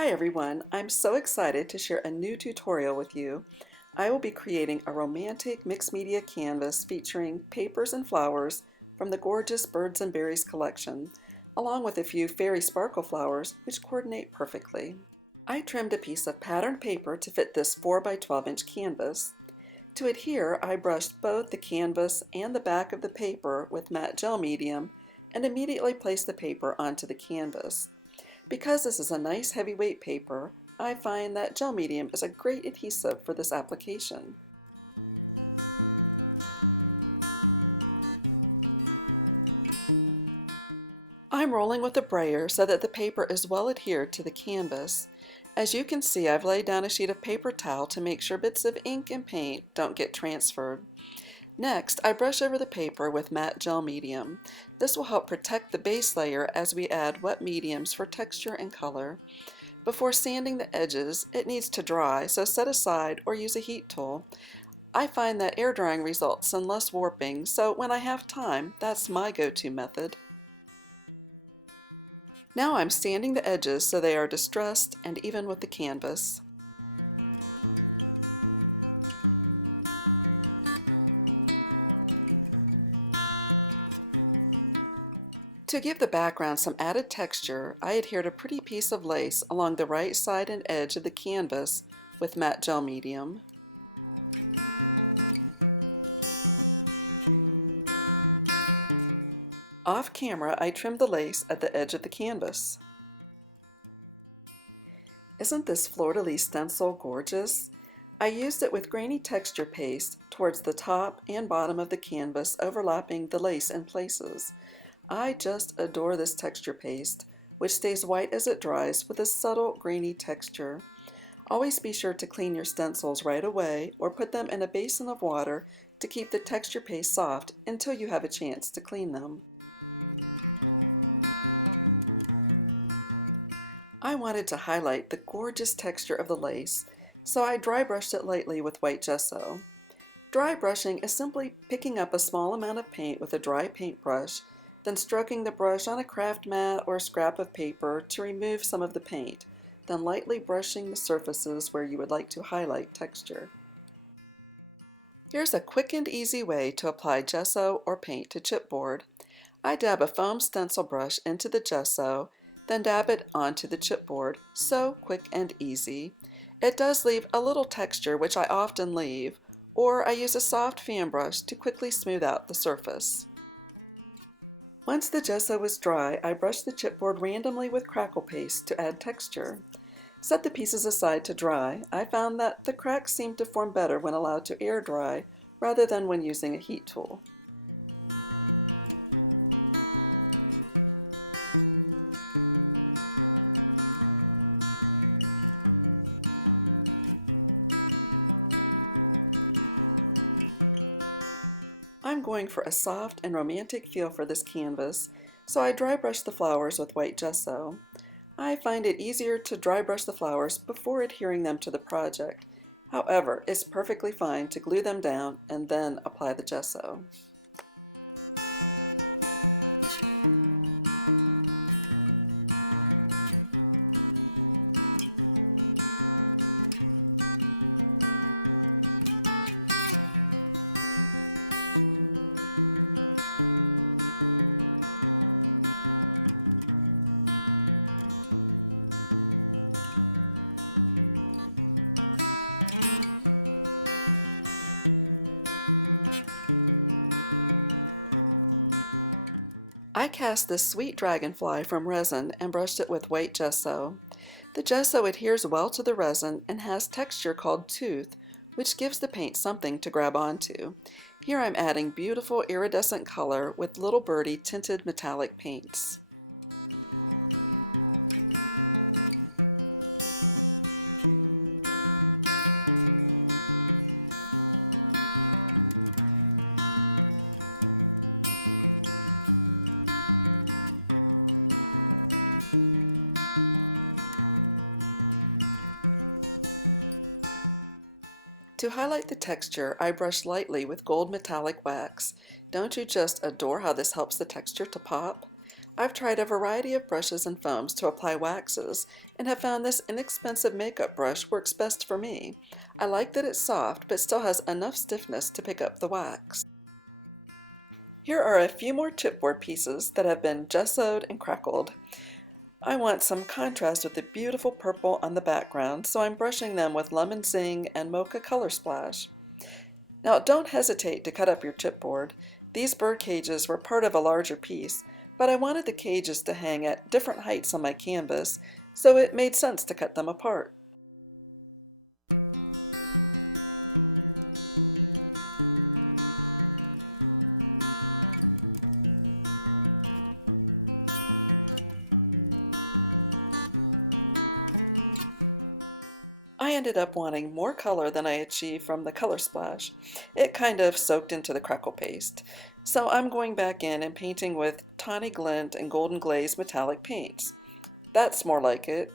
Hi everyone, I'm so excited to share a new tutorial with you. I will be creating a romantic mixed media canvas featuring papers and flowers from the gorgeous Birds and Berries collection, along with a few fairy sparkle flowers which coordinate perfectly. I trimmed a piece of patterned paper to fit this 4 by 12 inch canvas. To adhere, I brushed both the canvas and the back of the paper with matte gel medium and immediately placed the paper onto the canvas. Because this is a nice heavyweight paper, I find that gel medium is a great adhesive for this application. I'm rolling with a brayer so that the paper is well adhered to the canvas. As you can see, I've laid down a sheet of paper towel to make sure bits of ink and paint don't get transferred. Next, I brush over the paper with matte gel medium. This will help protect the base layer as we add wet mediums for texture and color. Before sanding the edges, it needs to dry, so set aside or use a heat tool. I find that air drying results in less warping, so when I have time, that's my go-to method. Now I'm sanding the edges so they are distressed and even with the canvas. To give the background some added texture, I adhered a pretty piece of lace along the right side and edge of the canvas with matte gel medium. Off camera, I trimmed the lace at the edge of the canvas. Isn't this fleur-de-lis stencil gorgeous? I used it with Grainy Texture Paste towards the top and bottom of the canvas, overlapping the lace in places. I just adore this texture paste, which stays white as it dries with a subtle grainy texture. Always be sure to clean your stencils right away or put them in a basin of water to keep the texture paste soft until you have a chance to clean them. I wanted to highlight the gorgeous texture of the lace, so I dry brushed it lightly with white gesso. Dry brushing is simply picking up a small amount of paint with a dry paintbrush, then stroking the brush on a craft mat or a scrap of paper to remove some of the paint, then lightly brushing the surfaces where you would like to highlight texture. Here's a quick and easy way to apply gesso or paint to chipboard. I dab a foam stencil brush into the gesso, then dab it onto the chipboard. So quick and easy. It does leave a little texture, which I often leave, or I use a soft fan brush to quickly smooth out the surface. Once the gesso is dry, I brush the chipboard randomly with crackle paste to add texture. Set the pieces aside to dry. I found that the cracks seem to form better when allowed to air dry rather than when using a heat tool. I'm going for a soft and romantic feel for this canvas, so I dry brush the flowers with white gesso. I find it easier to dry brush the flowers before adhering them to the project. However, it's perfectly fine to glue them down and then apply the gesso. I cast this sweet dragonfly from resin and brushed it with white gesso. The gesso adheres well to the resin and has texture called tooth, which gives the paint something to grab onto. Here I'm adding beautiful iridescent color with Little Birdie tinted metallic paints. To highlight the texture, I brush lightly with gold metallic wax. Don't you just adore how this helps the texture to pop? I've tried a variety of brushes and foams to apply waxes, and have found this inexpensive makeup brush works best for me. I like that it's soft, but still has enough stiffness to pick up the wax. Here are a few more chipboard pieces that have been gessoed and crackled. I want some contrast with the beautiful purple on the background, so I'm brushing them with Lemon Zing and Mocha Color Splash. Now don't hesitate to cut up your chipboard. These bird cages were part of a larger piece, but I wanted the cages to hang at different heights on my canvas, so it made sense to cut them apart. I ended up wanting more color than I achieved from the color splash. It kind of soaked into the crackle paste. So I'm going back in and painting with tawny glint and golden glaze metallic paints. That's more like it.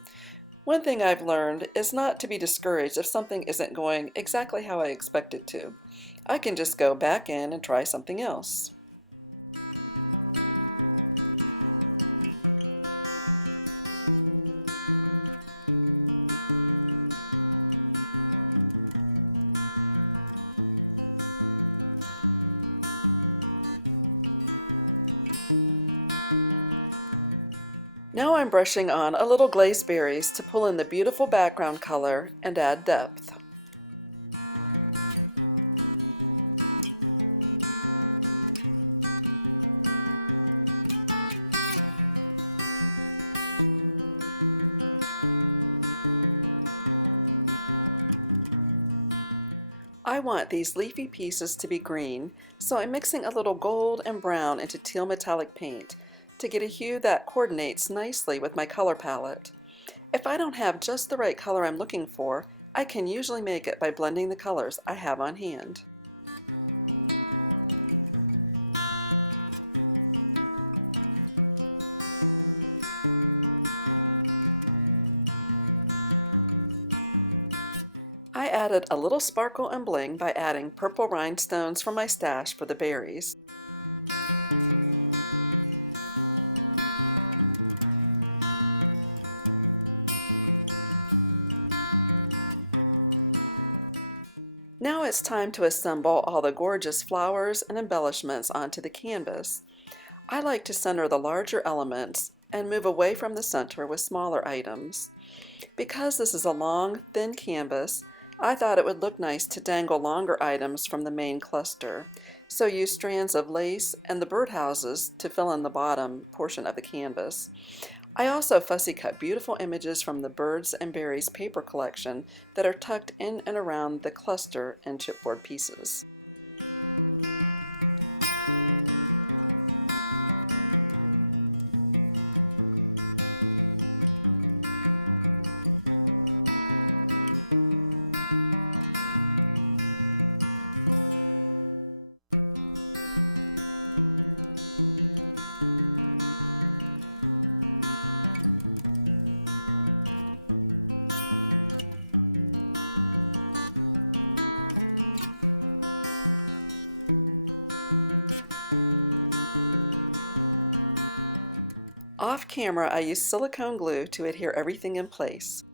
One thing I've learned is not to be discouraged if something isn't going exactly how I expect it to. I can just go back in and try something else. Now I'm brushing on a little glazed berries to pull in the beautiful background color and add depth. I want these leafy pieces to be green, so I'm mixing a little gold and brown into teal metallic paint to get a hue that coordinates nicely with my color palette. If I don't have just the right color I'm looking for, I can usually make it by blending the colors I have on hand. I added a little sparkle and bling by adding purple rhinestones from my stash for the berries. Now it's time to assemble all the gorgeous flowers and embellishments onto the canvas. I like to center the larger elements and move away from the center with smaller items. Because this is a long, thin canvas, I thought it would look nice to dangle longer items from the main cluster, so use strands of lace and the birdhouses to fill in the bottom portion of the canvas. I also fussy cut beautiful images from the Birds and Berries paper collection that are tucked in and around the cluster and chipboard pieces. Off camera, I use silicone glue to adhere everything in place.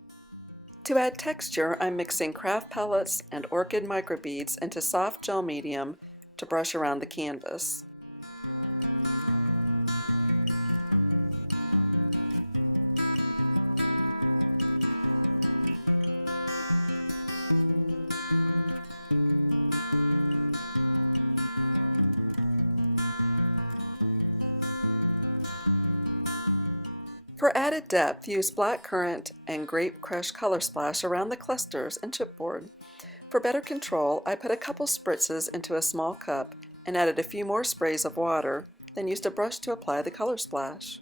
To add texture, I'm mixing craft pellets and orchid microbeads into soft gel medium to brush around the canvas. For added depth, use black currant and grape crush color splash around the clusters and chipboard. For better control, I put a couple spritzes into a small cup and added a few more sprays of water, then used a brush to apply the color splash.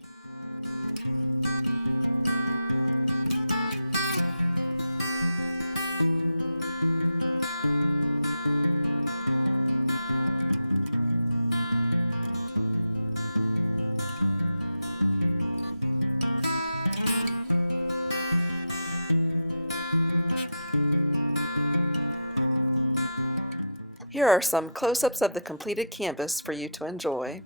Here are some close-ups of the completed canvas for you to enjoy.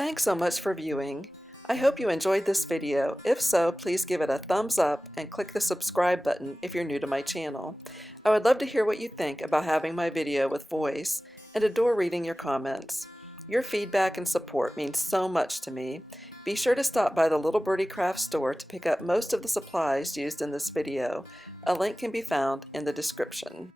Thanks so much for viewing. I hope you enjoyed this video. If so, please give it a thumbs up and click the subscribe button if you're new to my channel. I would love to hear what you think about having my video with voice and adore reading your comments. Your feedback and support means so much to me. Be sure to stop by the Little Birdie Crafts store to pick up most of the supplies used in this video. A link can be found in the description.